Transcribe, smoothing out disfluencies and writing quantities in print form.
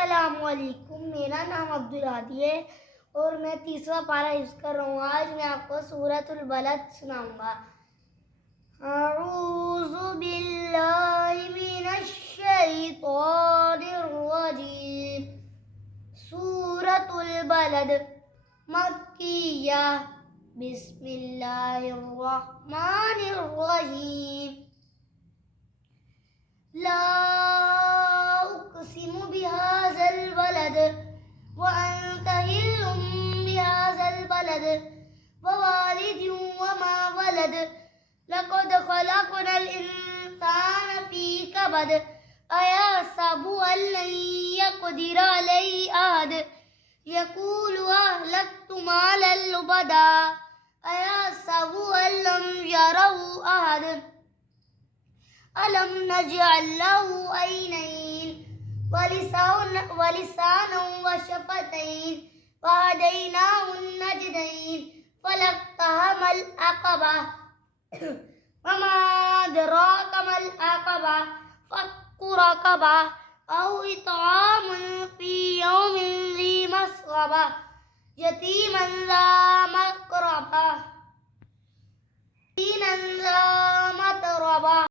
अस्सलामुअलैकुम। मेरा नाम अब्दुल हादी है और मैं तीसरा पारा हिफ्ज़ कर रहा हूँ। आज मैं आपको सूरतुल बलद सुनाऊंगा। अऊज़ु बिल्लाहि मिनश शैतानिर रजीम। सूरतुल बलद मक्किया। बिस्मिल्लाहिर रहमानिर रहीम। ला उक़्सिमु बिहाज़ल बलद व अन्ता हिल्लुम बिहाज़ल बलद व वालिदिन व मा वलद लक़द ख़लक़नल इंसान फ़ी कबद अयहसबु अल्लन यक़दिर अलैहि अहद यक़ूलु अहलक्तु मालन लुबदा अयहसबु अल्लम यरहु अहद अलम नजअल लहु ऐनैन वलिसानन वशफ़तैन वहदैनाहु नजदैन फलक़्तहमल अक़बा वमा अदराक मल अक़बा फक्कु रक़बा औ इत्आमुन फ़ी यौमिन ज़ी मस्ग़बा यतीमन ज़ा मक़रबा